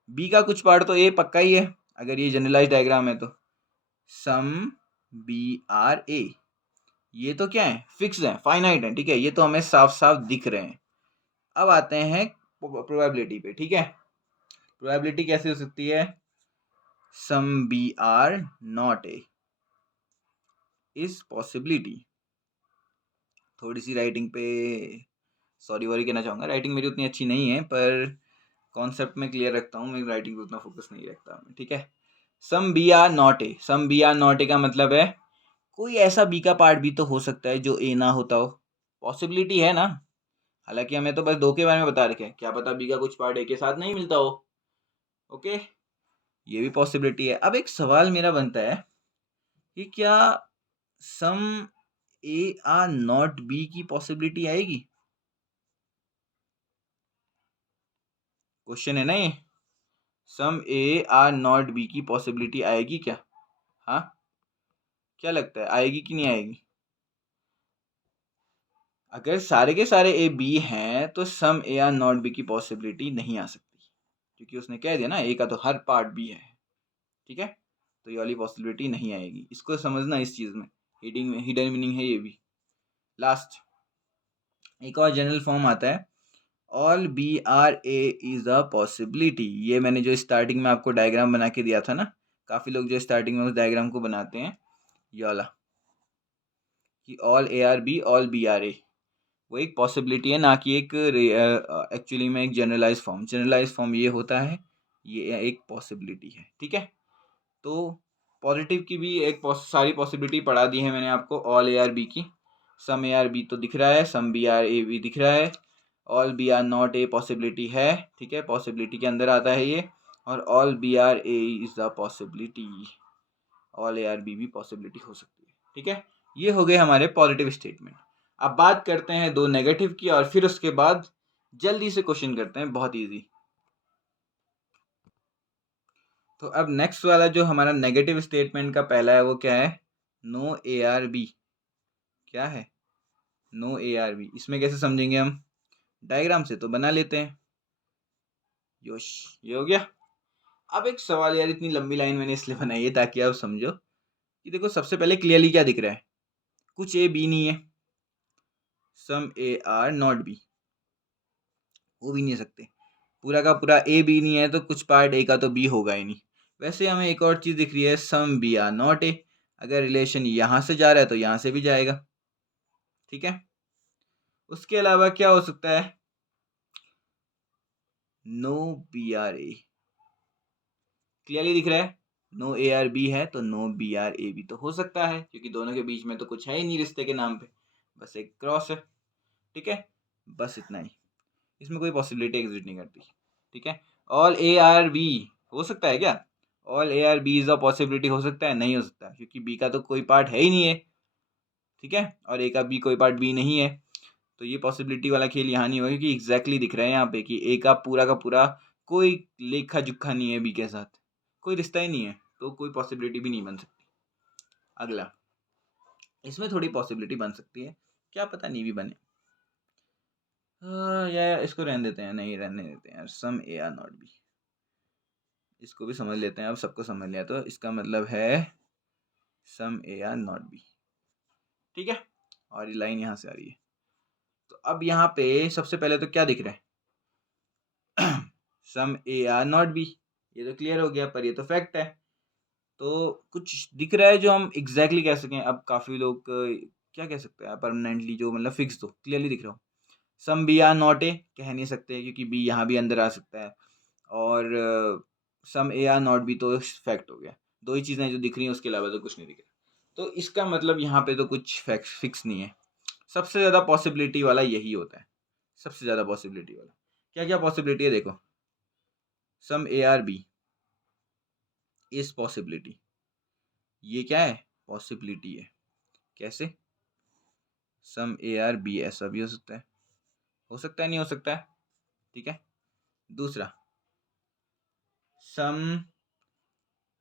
बी का कुछ पार्ट तो ए पक्का ही है, अगर ये जनरलाइज डायग्राम है तो सम बी आर ए, ये तो क्या है, फिक्स है, फाइनाइट है, ठीक है, ये तो हमें साफ साफ दिख रहे हैं। अब आते हैं प्रोबेबिलिटी पे, ठीक है। प्रोबेबिलिटी कैसे हो सकती है, some B are not A is possibility. थोड़ी सी राइटिंग पे सॉरी वॉरी कहना चाहूँगा, राइटिंग मेरी उतनी अच्छी नहीं है, पर कॉन्सेप्ट में क्लियर रखता हूँ, मैं राइटिंग पे उतना फोकस नहीं रखता मैं, ठीक है। Some B are not A, some B are not A का मतलब है कोई ऐसा बी का पार्ट भी तो हो सकता है जो ए ना होता हो, पॉसिबिलिटी है ना। हालांकि हमें तो बस दो के बारे में बता रखे हैं, क्या पता बी का कुछ पार्ट ए के साथ नहीं मिलता हो। ओके, ये भी पॉसिबिलिटी है। अब एक सवाल मेरा बनता है कि क्या सम ए आर नॉट बी की पॉसिबिलिटी आएगी, क्वेश्चन है ना ये। सम ए आर नॉट बी की पॉसिबिलिटी आएगी क्या, हाँ, क्या लगता है आएगी कि नहीं आएगी। अगर सारे के सारे ए बी हैं तो सम ए आर नॉट बी की पॉसिबिलिटी नहीं आ सकती, क्योंकि उसने कह दिया ना ए का तो हर पार्ट बी है, ठीक है। तो ये वाली पॉसिबिलिटी नहीं आएगी, इसको समझना, इस चीज़ में हिडन मीनिंग है ये भी। लास्ट एक और जनरल फॉर्म आता है, all B are A is a possibility. ये मैंने जो स्टार्टिंग में आपको डायग्राम बना के दिया था ना, काफ़ी लोग जो स्टार्टिंग में उस डायग्राम को बनाते हैं ये वाला, कि all A are B, all B are A, वो एक पॉसिबिलिटी है, ना कि एक एक्चुअली में एक जनरलाइज फॉर्म। जनरलाइज फॉर्म ये होता है, ये एक पॉसिबिलिटी है, ठीक है। तो पॉजिटिव की भी एक सारी पॉसिबिलिटी पढ़ा दी है मैंने आपको, ऑल ए आर बी की। सम ए आर बी तो दिख रहा है, सम बी आर ए भी दिख रहा है, all B are not A possibility है, ठीक है, पॉसिबिलिटी के अंदर आता है ये। और all B are A is the possibility, all A are B भी पॉसिबिलिटी हो सकती है, ठीक है। ये हो गए हमारे पॉजिटिव स्टेटमेंट। अब बात करते हैं दो नेगेटिव की, और फिर उसके बाद जल्दी से क्वेश्चन करते हैं, बहुत इजी। तो अब नेक्स्ट वाला जो हमारा नेगेटिव स्टेटमेंट का पहला है वो क्या है, नो ए आर बी। क्या है, नो ए आर बी, इसमें कैसे समझेंगे हम, डायग्राम से तो बना लेते हैं। योश, ये हो गया। अब एक सवाल यार, इतनी लंबी लाइन मैंने इसलिए बनाई है ताकि आप समझो कि देखो सबसे पहले क्लियरली क्या दिख रहा है, कुछ ए बी नहीं है, सम ए आर नॉट बी, वो भी नहीं है सकते, पूरा का पूरा ए बी नहीं है तो कुछ पार्ट ए का तो बी होगा ही नहीं। वैसे हमें एक और चीज़ दिख रही है, some B are not A, अगर रिलेशन यहाँ से जा रहा है तो यहाँ से भी जाएगा, ठीक है। उसके अलावा क्या हो सकता है, no B are A, clearly दिख रहा है, नो ए आर बी है तो नो बी आर ए भी तो हो सकता है, क्योंकि दोनों के बीच में तो कुछ है ही नहीं रिश्ते के नाम पे, बस एक क्रॉस है, ठीक है। बस इतना ही, इसमें कोई पॉसिबिलिटी एग्जिस्ट नहीं करती, ठीक है। ऑल ए आर बी हो सकता है क्या, all A are B is a possibility हो सकता है, नहीं हो सकता, क्योंकि बी का तो कोई पार्ट है ही नहीं है, ठीक है, और ए का भी कोई पार्ट बी नहीं है। तो ये पॉसिबिलिटी वाला खेल यहाँ नहीं होगा, क्योंकि एग्जैक्टली दिख रहा है यहाँ पे कि ए का पूरा कोई लेखा जुखा नहीं है बी के साथ, कोई रिश्ता ही नहीं है, तो कोई पॉसिबिलिटी भी नहीं बन सकती। अगला, इसमें थोड़ी पॉसिबिलिटी बन सकती है, क्या पता नहीं भी बने, या इसको रहने देते हैं, नहीं रहने देते हैं, सम ए आर नॉट बी, इसको भी समझ लेते हैं। अब सबको समझ लिया तो इसका मतलब है सम ए आर नॉट बी, ठीक है। और ये लाइन यहाँ से आ रही है, तो अब यहाँ पे सबसे पहले तो क्या दिख रहा है, सम ए आर नॉट बी, ये तो क्लियर हो गया, पर ये तो फैक्ट है। तो कुछ दिख रहा है जो हम एग्जैक्टली कह सकें, अब काफ़ी लोग क्या कह सकते हैं परमानेंटली, जो मतलब फिक्स, तो क्लियरली दिख रहा हो। Some B are not A कह नहीं सकते, क्योंकि बी यहाँ भी अंदर आ सकता है, और सम ए आर नॉट बी तो फैक्ट हो गया, दो ही चीज़ें जो दिख रही हैं, उसके अलावा तो कुछ नहीं दिख रहा। तो इसका मतलब यहाँ पे तो कुछ फैक्ट फिक्स नहीं है, सबसे ज़्यादा पॉसिबिलिटी वाला यही होता है, सबसे ज़्यादा पॉसिबिलिटी वाला। क्या क्या पॉसिबिलिटी है देखो, some A are B is possibility, ये क्या है, पॉसिबिलिटी है। कैसे, सम ए आर बी ऐसा भी हो सकता है, हो सकता है, नहीं हो सकता है, ठीक है। दूसरा, सम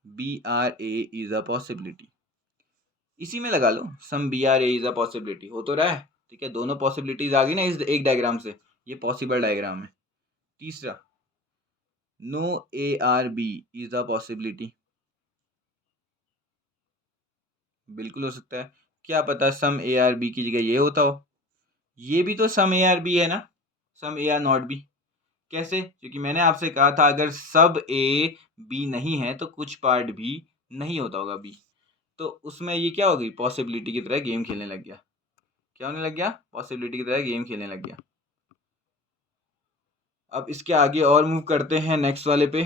BRA इज अ पॉसिबिलिटी। इसी में लगा लो, सम BRA इज अ पॉसिबिलिटी, हो तो रहा है। ठीक है, दोनों पॉसिबिलिटीज आ गई ना इस एक डायग्राम से, ये पॉसिबल डायग्राम है। तीसरा, no ARB is a possibility, बिल्कुल हो सकता है। क्या पता सम ARB की जगह ये होता हो। ये भी तो सम ARB है ना, सम AR नॉट बी। कैसे? क्योंकि मैंने आपसे कहा था अगर सब A B नहीं है तो कुछ पार्ट भी नहीं होता होगा B। तो उसमें ये क्या हो गई, पॉसिबिलिटी की तरह गेम खेलने लग गया। क्या होने लग गया? पॉसिबिलिटी की तरह गेम खेलने लग गया। अब इसके आगे और मूव करते हैं नेक्स्ट वाले पे।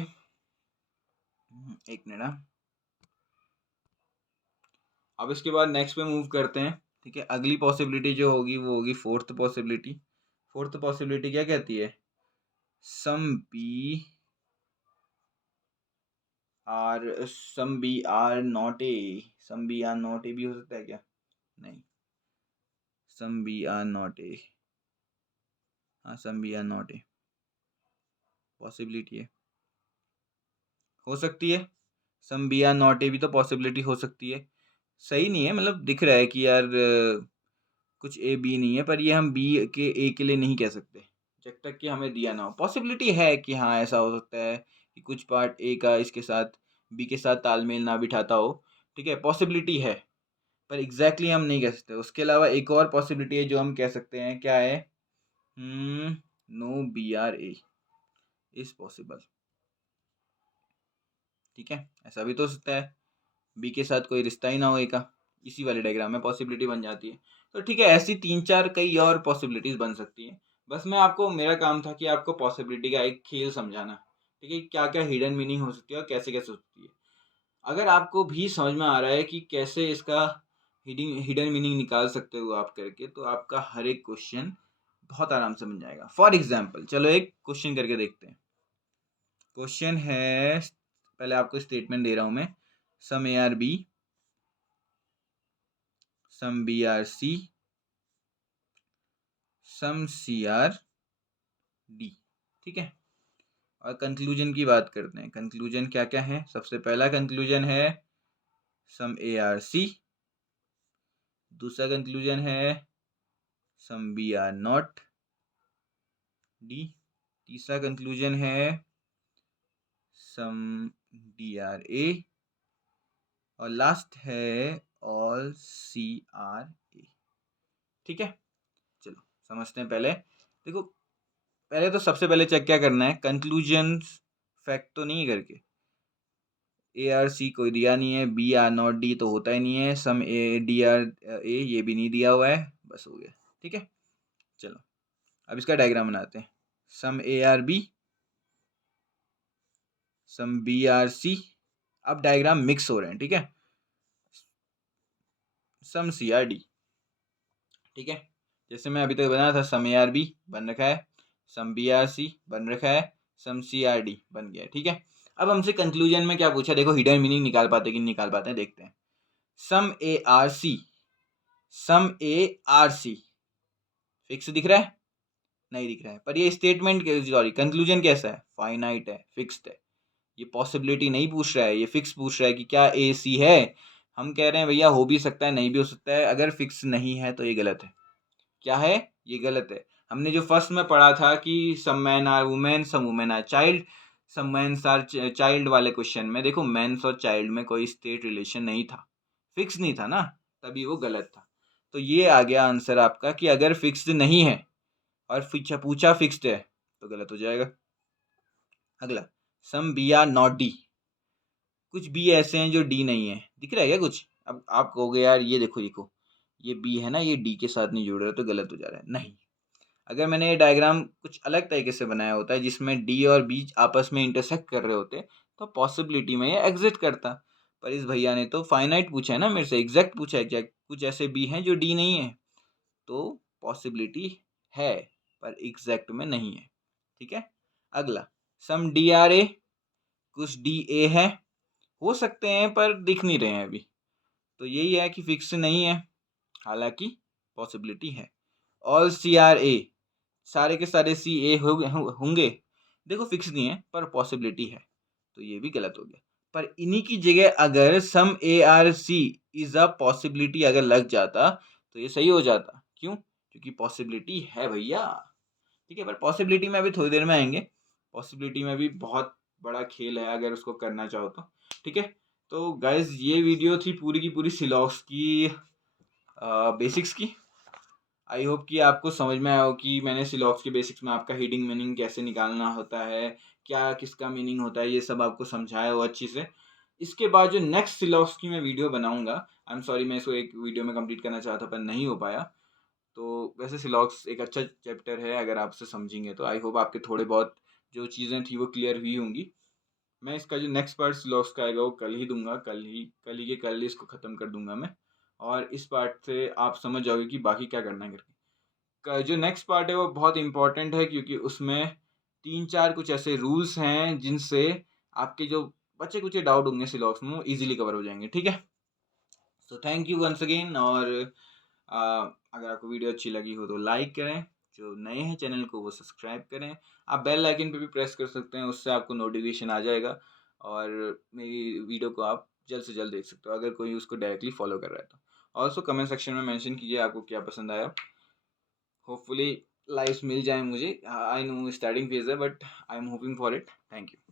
एक मिनट ना। अब इसके बाद नेक्स्ट पे मूव करते हैं। ठीक है, अगली पॉसिबिलिटी जो होगी वो होगी फोर्थ पॉसिबिलिटी। फोर्थ पॉसिबिलिटी क्या कहती है? Some B are not A. Some B are not A भी हो सकता है क्या? नहीं, some B are not A. हाँ, some B are not A possibility है, हो सकती है। Some B are not A भी तो पॉसिबिलिटी हो सकती है। सही नहीं है, मतलब दिख रहा है कि यार कुछ ए बी नहीं है, पर ये हम बी के ए के लिए नहीं कह सकते जब तक कि हमें दिया ना हो। पॉसिबिलिटी है कि हाँ ऐसा हो सकता है कि कुछ पार्ट ए का इसके साथ बी के साथ तालमेल ना बिठाता हो। ठीक है, पॉसिबिलिटी है, पर एग्जैक्टली हम नहीं कह सकते। उसके अलावा एक और पॉसिबिलिटी है जो हम कह सकते हैं, क्या है? No BRA is possible. ठीक है, ऐसा भी तो हो सकता है, बी के साथ कोई रिश्ता ही ना हो ए का। इसी वाले डायग्राम में पॉसिबिलिटी बन जाती है। तो ठीक है, ऐसी 3-4 कई और पॉसिबिलिटीज बन सकती हैं। बस मैं आपको, मेरा काम था कि आपको पॉसिबिलिटी का एक खेल समझाना। ठीक है, क्या क्या हिडन मीनिंग हो सकती है और कैसे कैसे हो सकती है। अगर आपको भी समझ में आ रहा है कि कैसे इसका हिडन मीनिंग निकाल सकते हो आप करके, तो आपका हर एक क्वेश्चन बहुत आराम से बन जाएगा। फॉर एग्जाम्पल, चलो एक क्वेश्चन करके देखते हैं। क्वेश्चन है, पहले आपको स्टेटमेंट दे रहा हूं मैं। सम ARB, सम BRC, सम CRD। ठीक है, और कंक्लूजन की बात करते हैं। कंक्लूजन क्या क्या है? सबसे पहला कंक्लूजन है सम ARC। दूसरा कंक्लूजन है सम BR नॉट D। तीसरा कंक्लूजन है सम DRA। और लास्ट है ऑल CRA। ठीक है, चलो समझते हैं। पहले देखो, पहले तो सबसे पहले चेक क्या करना है, कंक्लूजन फैक्ट तो नहीं है करके। ARC कोई दिया नहीं है, BR नॉट D तो होता ही नहीं है, सम DRA ये भी नहीं दिया हुआ है, बस हो गया। ठीक है, चलो अब इसका डायग्राम बनाते हैं। सम ARB, सम BRC। अब डायग्राम मिक्स हो रहे हैं। ठीक है, सम CRD। ठीक है, जैसे मैं अभी तक बनाया था, सम ARB बन रखा है, सम BRC बन रखा है, सम CRD बन गया है। ठीक है, अब हमसे कंक्लूजन में क्या पूछा, देखो हिडन मीनिंग निकाल पाते कि नहीं निकाल पाते हैं, देखते हैं। सम ARC, सम ARC फिक्स दिख रहा है? नहीं दिख रहा है, पर ये स्टेटमेंट, सॉरी कंक्लूजन कैसा है? फाइनाइट है, फिक्स्ड है। ये पॉसिबिलिटी नहीं पूछ रहा है, ये फिक्स पूछ रहा है कि क्या AC है। हम कह रहे हैं भैया हो भी सकता है, नहीं भी हो सकता है। अगर फिक्स नहीं है तो ये गलत है। क्या है? ये गलत है। हमने जो फर्स्ट में पढ़ा था कि some man are women, some women are child, some mans are child वाले क्वेश्चन में देखो मैंस और चाइल्ड में कोई स्टेट रिलेशन नहीं था, फिक्स नहीं था ना, तभी वो गलत था। तो ये आ गया आंसर आपका कि अगर फिक्स्ड नहीं है और पूछा फिक्स्ड है तो गलत हो जाएगा। अगला, some B are not D. कुछ बी ऐसे हैं जो डी नहीं है, दिख रहा है क्या कुछ? अब आप कहोगे यार ये देखो देखो, ये बी है ना, ये डी के साथ नहीं जुड़ रहा, तो गलत हो जा रहा है। नहीं, अगर मैंने ये डायग्राम कुछ अलग तरीके से बनाया होता है जिसमें डी और बी आपस में इंटरसेक्ट कर रहे होते, तो पॉसिबिलिटी में ये एग्जिट करता। पर इस भैया ने तो फाइनाइट पूछा है ना मेरे से, एग्जैक्ट पूछा है, एग्जैक्ट। कुछ ऐसे बी हैं जो डी नहीं है, तो पॉसिबिलिटी है पर एग्जैक्ट में नहीं है। ठीक है, अगला, सम डी आर ए। कुछ डी ए है, हो सकते हैं पर दिख नहीं रहे हैं अभी, तो यही है कि फिक्स नहीं है, हालांकि पॉसिबिलिटी है। ऑल सी आर ए, सारे के सारे CA होंगे, देखो फिक्स नहीं है पर पॉसिबिलिटी है, तो ये भी गलत हो गया। पर इन्हीं की जगह अगर सम ARC इज़ अ पॉसिबिलिटी अगर लग जाता, तो ये सही हो जाता। क्यों? क्योंकि पॉसिबिलिटी है भैया, ठीक है? पर पॉसिबिलिटी में अभी थोड़ी देर में आएँगे। पॉसिबिलिटी में भी बहुत बड़ा खेल है अगर उसको करना चाहो तो, ठीक है? तो गाइज़ ये वीडियो थी पूरी की पूरी सिलॉक्स की बेसिक्स की। आई होप कि आपको समझ में आया हो कि मैंने सिलॉक्स के बेसिक्स में आपका हिडिंग मीनिंग कैसे निकालना होता है, क्या किसका मीनिंग होता है, ये सब आपको समझाया हो अच्छी से। इसके बाद जो नेक्स्ट सिलॉक्स की मैं वीडियो बनाऊँगा, आई एम सॉरी मैं इसको एक वीडियो में कंप्लीट करना चाहा था पर नहीं हो पाया। तो वैसे सिलॉक्स एक अच्छा चैप्टर है अगर आप उसे समझेंगे तो। आई होप आपके थोड़े बहुत जो चीज़ें थी वो क्लियर हुई होंगी। मैं इसका जो नेक्स्ट पार्ट सिलॉक्स का आएगा वो कल ही दूँगा, कल ही इसको ख़त्म कर दूँगा मैं। और इस पार्ट से आप समझ जाओगे कि बाकी क्या करना है करके। का जो नेक्स्ट पार्ट है वो बहुत इम्पोर्टेंट है क्योंकि उसमें 3-4 कुछ ऐसे रूल्स हैं जिनसे आपके जो बचे-कुचे डाउट होंगे सिलॉक्स में वो ईज़िली कवर हो जाएँगे, ठीक है? So thank you once again और अगर आपको वीडियो अच्छी लगी हो तो लाइक करें, जो नए हैं चैनल को वो सब्सक्राइब करें। आप बेल आइकन पे भी प्रेस कर सकते हैं, उससे आपको नोटिफिकेशन आ जाएगा और मेरी वीडियो को आप जल्द से जल्द देख सकते हो अगर कोई उसको डायरेक्टली फॉलो कर रहा है तो। ऑल्सो कमेंट सेक्शन में मेंशन कीजिए आपको क्या पसंद आया। होपफुली लाइक्स मिल जाएँ मुझे। आई नो स्टार्टिंग फेज़ है but I am hoping for it. Thank you.